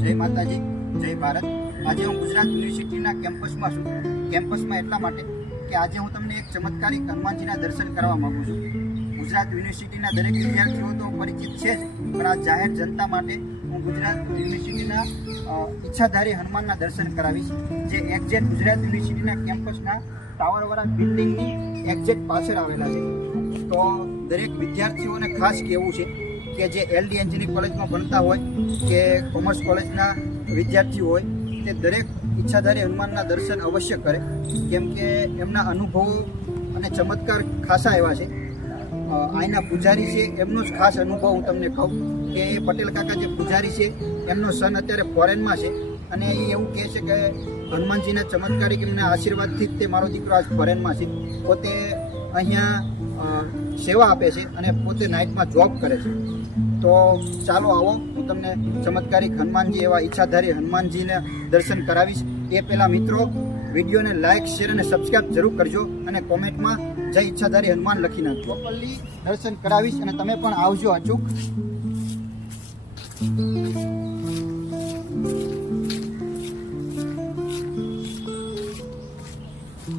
જય માતાજી, જય ભારત। આજે હું ગુજરાત યુનિવર્સિટીના કેમ્પસમાં છું। કેમ્પસમાં એટલા માટે કે આજે હું તમને એક ચમત્કારિક હનુમાનજીના દર્શન કરવા માગું છું। ગુજરાત યુનિવર્સિટીના દરેક વિદ્યાર્થીઓ તો પરિચિત છે જ, પણ આ જાહેર જનતા માટે હું ગુજરાત યુનિવર્સિટીના ઈચ્છાધારી હનુમાનના દર્શન કરાવીશ, જે એક્ઝેક્ટ ગુજરાત યુનિવર્સિટીના કેમ્પસના ટાવરવાળા બિલ્ડિંગની એક્ઝેક્ટ પાછળ આવેલા છે। તો દરેક વિદ્યાર્થીઓને ખાસ કહેવું છે કે જે એલડી એન્જિનિયરિંગ કોલેજમાં ભણતા હોય કે કોમર્સ કોલેજના વિદ્યાર્થીઓ હોય, તે દરેક ઈચ્છાધારી હનુમાનના દર્શન અવશ્ય કરે, કેમ કે એમના અનુભવો અને ચમત્કાર ખાસા એવા છે। અહીંના પૂજારી છે, એમનો જ ખાસ અનુભવ હું તમને કહું કે એ પટેલ કાકા જે પૂજારી છે, એમનો સન અત્યારે ફોરેનમાં છે અને એ એવું કહે છે કે હનુમાનજીના ચમત્કારિક એમના આશીર્વાદથી જ તે મારો દીકરો આજ ફોરેનમાં છે। પોતે અહીંયા સેવા આપે છે અને પોતે નાઇટમાં જોબ કરે છે। તો ચાલો આવો, હું તમને ચમત્કારિક હનુમાનજી એવા ઈચ્છાધારી હનુમાનજીને દર્શન કરાવીશ। એ પહેલાં મિત્રો, વિડીયોને લાઇક, શેર અને સબસ્ક્રાઈબ જરૂર કરજો અને કોમેન્ટમાં જય ઈચ્છાધારી હનુમાન લખી નાખજો। પ્રોપરલી દર્શન કરાવીશ અને તમે પણ આવજો અચૂક।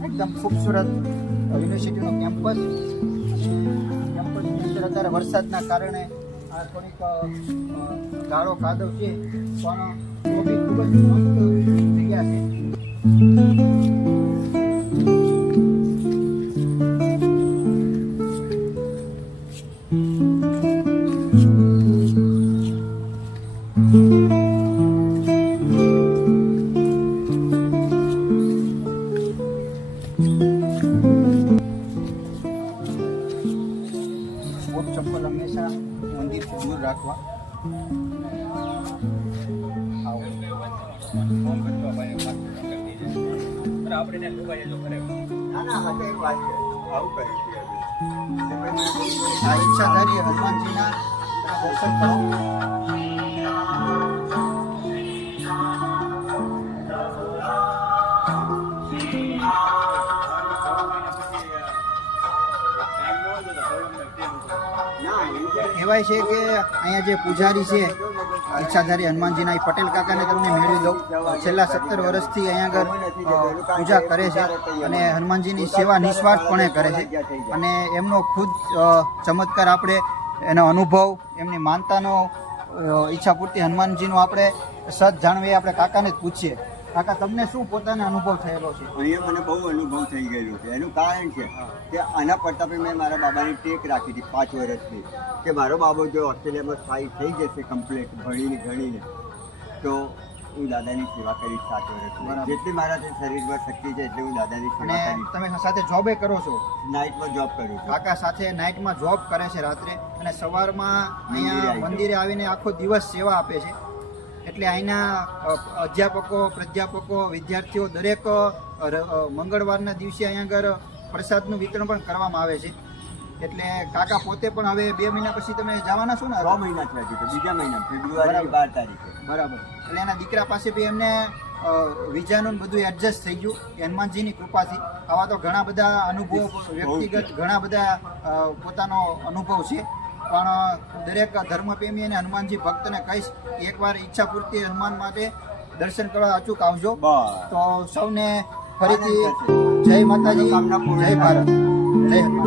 એકદમ ખૂબસૂરત યુનિવર્સિટીનો કેમ્પસ, કેમ્પસની અંદર અત્યારે વરસાદના કારણે આ થોડીક ગાળો કાદવ છે, પણ તો બી ખૂબ જ મસ્ત જગ્યા છે। બૂટ ચપ્પલ હંમેશા મંદિરથી દૂર રાખવા। આ ઈચ્છાધારી હનુમાનજીના દર્શન કરો। કહેવાય છે કે અહીંયા જે પૂજારી છે ઈચ્છાધારી હનુમાનજીના, એ પટેલ કાકાને તમને મેળવી દઉં, છેલ્લા 17 વર્ષથી અહીંયા આગળ પૂજા કરે છે અને હનુમાનજીની સેવા નિસ્વાર્થપણે કરે છે અને એમનો ખુદ ચમત્કાર આપણે એનો અનુભવ, એમની માનતાનો ઈચ્છા પૂરતી હનુમાનજીનો આપણે સત જાણવીએ, આપણે કાકાને જ પૂછીએ। કાકા, તમને શું પોતાનો અનુભવ થયેલો છે? અહીંયા મને બહુ અનુભવ થઈ ગયેલો છે। એનું કારણ છે કે આના પ્રતાપે મેં મારા બાબાની ટેક રાખી હતી 5 વર્ષથી કે મારો બાબો જો ઓસ્ટ્રેલિયામાં સ્થાયી થઈ જશે કમ્પ્લીટ ભણીને તો હું દાદાની સેવા કરીશ 7 વર્ષ, જેટલી મારાથી શરીરમાં શક્તિ છે એટલી હું દાદાની સેવા કરીશ। તમે સાથે જોબે કરો છો? નાઇટમાં જોબ કરું છું। કાકા સાથે નાઇટમાં જોબ કરે છે રાત્રે, અને સવારમાં અહીંયા મંદિરે આવીને આખો દિવસ સેવા આપે છે। એટલે અહીંના અધ્યાપકો, પ્રાધ્યાપકો, વિદ્યાર્થીઓ દરેક મંગળવારના દિવસે અહીંયા આગળ પ્રસાદનું વિતરણ પણ કરવામાં આવે છે। એટલે કાકા પોતે પણ હવે 2 મહિના પછી તમે જવાના છો ને? 6 મહિના થયા છે, બીજા મહિના ફેબ્રુઆરી 12 તારીખે। બરાબર, એટલે એના દીકરા પાસે બી એમને વિઝાનું બધું એડજસ્ટ થઈ ગયું હનુમાનજીની કૃપાથી। આવા તો ઘણા બધા અનુભવો, વ્યક્તિગત ઘણા બધા પોતાનો અનુભવ છે, પણ દરેક ધર્મપ્રેમી અને હનુમાનજી ભક્તને કહીશ કે એકવાર ઈચ્છા પૂરતી હનુમાન માટે દર્શન કરવા અચૂક આવજો। તો સૌને ફરીથી જય માતાજી, જય ભારત, જય હનુમાન।